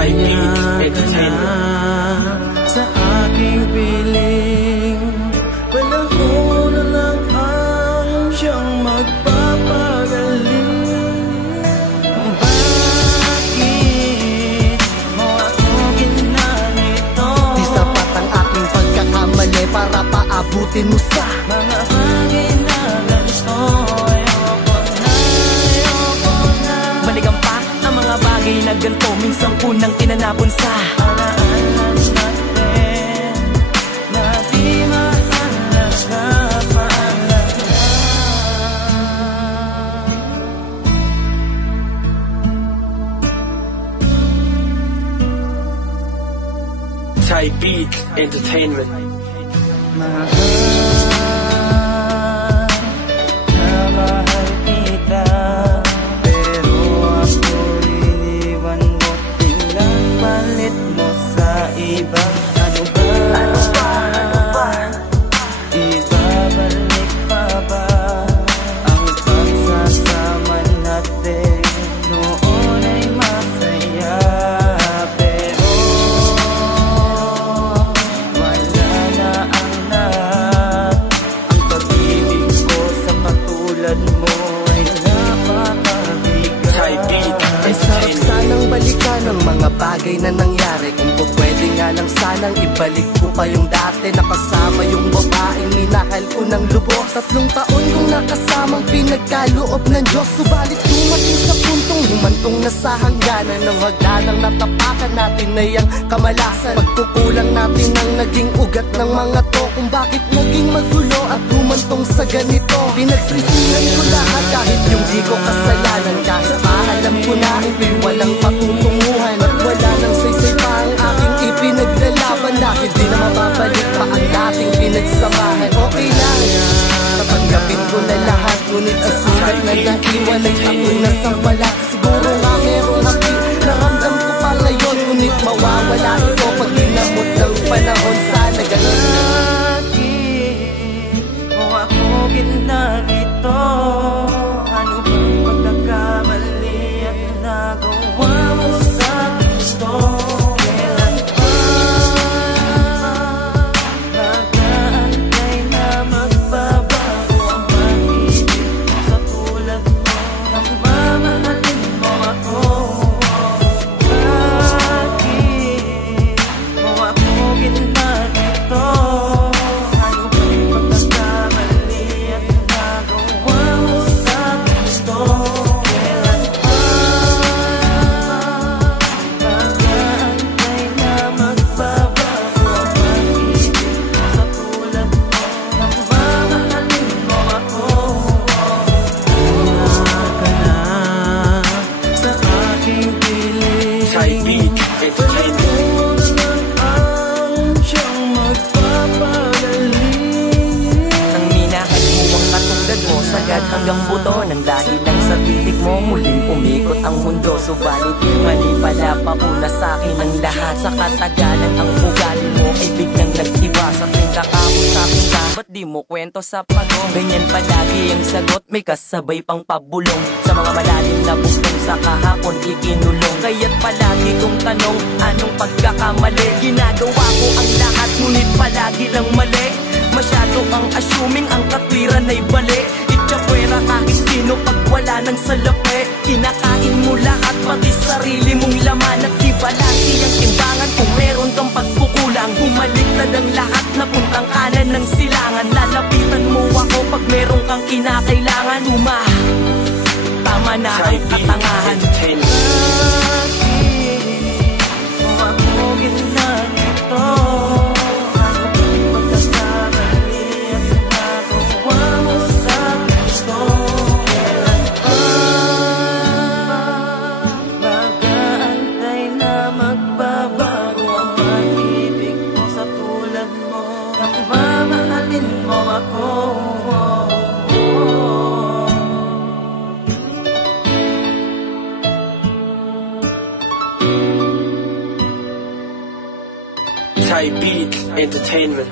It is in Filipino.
Type Beat Entertainment. Sa aking piling, panahon na lang ang siyang magpapagaling. Bakit mo ako ginanito? Di sapat ang aking pagkakamali para paabutin mo sa mga bagay na ganito. Maligang pa ang mga bagay na ganito, minsan kunang tinanapon sa Alaan natin na di mahalaga paalaga. Type Beat Entertainment. Mahal na mahal kita, pero ako iniwan mo, pinagpalit mo sa iba. Ano ba? Ibabalik pa ba ang pagsasama natin? Noon ay masaya, pero wala na ang lahat. Ang pag-ibig ko sa katulad mo ay napakabigat. Type Beat Ay sarap sanang balikan ang mga bagay na nangyari. Kung po pwede nga lang sanang ibalik ko pa yung dati. Nakasama yung babaeng minahal ko ng lubos. 3 taon kong nakasamang pinagkaloob ng Diyos. Subalit dumating sa puntong humantong na sa hangganan ng hagdanang natapakan natin ay ang kamalasan. Pagkukulang natin ang naging ugat ng mga to, kung bakit naging magulo at humantong sa ganito. Pinagsisihan ko lahat kahit yung di ko kasalanan. Kahit pa alam ko na ito'y walang patutunguhan, at wala nang saysay pa ang aking ipinaglalaban. Dahil di na mababalik pa ang dating pinagsamahan. Okay lang, tatanggapin ko na lahat, ngunit ang sugat na naiwan ay ako nasampalat. Siguro nga merong happy na ramdam ko pa ngayon, ngunit mawawala ito pag dinamot ng panahon. Sana ganun. Bakit mo ako ginanito? Ano bang pagkakamali at nagawa mo sa gusto? Kailan pa mag-aantay na magbabago ang pag-ibig mo sa tulad mo? Nang mamahalin mo ako. Bakit mo ako ginanito? Ano bang pagkakamali at nagawa mo sa gusto? Kailan pa mag-aantay na magbabago ang pag-ibig mo sa tulad mo? Nang mamahalin mo ako. Ka na sa aking piling. Type Beat Entertainment. Ang siyang magpapagaling. Ang minahal mo ang katulad mo, sagad hanggang buto. Nang dahil lang sa titik mo, muling umikot ang mundo. Subalit mali pala, pauna sa'kin ang lahat. Sa katagalan ang ugali mo ay biglang nag-iba. Sa tuwing kakausapin ka, ba't di mo kwento sa pagong? Ganyan palagi ang sagot, may kasabay pang pabulong. Sa mga malalim na bustong sa kahapon ikinulong. Kaya't palagi kong tanong, anong pagkakamali? Ginagawa ko ang lahat, ngunit palagi lang mali. Masyado ang assuming, ang katwiran ay bali. Itchapwera kahit sino pag wala ng salapi. Kinakain mo lahat, pati sarili mong laman. At di balasi ang timbangan kung meron kang pagkukulang. Humaliktad ang lahat na puntang kanan ng silangan. Lalapitan mo ako pag meron kang kinakailangan. Tama na ang katangahan. Bakit mo ako ginanito? Ano bang pagkakamali at nagawa mo sa gusto? Kailan pa mag-aantay na magbabago ang pag-ibig mo sa tulad mo? Nang mamahalin mo ako. Type Beat Entertainment.